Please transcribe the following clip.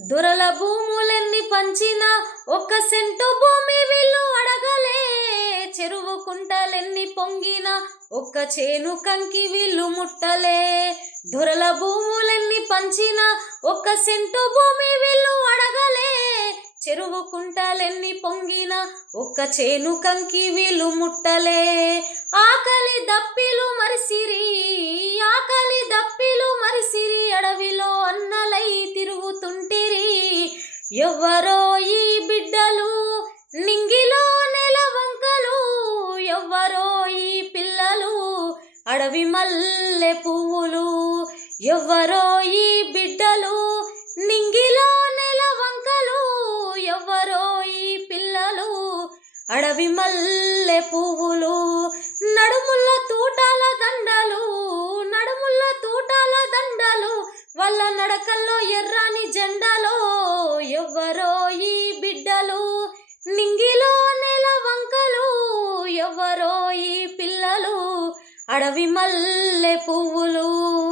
దొరల భూములెన్ని పంచిన ఒక్క సెంటు భూమి వీళ్ళు అడగలే. చెరువు కుంటలెన్ని పొంగిన ఒక్క చేను కంకి వీళ్ళు ముట్టలే. దొరల భూములెన్ని పంచిన ఒక్క సెంటు భూమి వీళ్ళు అడగలే. చెరువు కుంటలెన్ని పొంగిన ఒక్క చేను కంకి వీళ్ళు ముట్టలే. ఆకలి దప్పిలు మరిసిరి, ఆకలి దప్పిలు మరిసిరి, అడవిలో అన్నలై తిరుగుతుంటిరి. ఎవ్వరో ఈ బిడ్డలు నింగిలో నెలవంకలు, ఎవ్వరో ఈ పిల్లలు అడవి మల్లె పువ్వులు. ఎవ్వరో ఈ బిడ్డలు నింగిలో నెలవంకలు, ఎవ్వరో ఈ పిల్లలు అడవి మల్లె పువ్వులు. నడుముల్ల తూటాల దండలు, నడుముల్ల తూటాల దండలు, వాళ్ళ నడకల్లో ఎర్రని జెండలో. ఎవ్వరో ఈ బిడ్డలు నింగిలో నెలవంకలు, ఎవ్వరో ఈ పిల్లలు అడవి మల్లె పువ్వులు.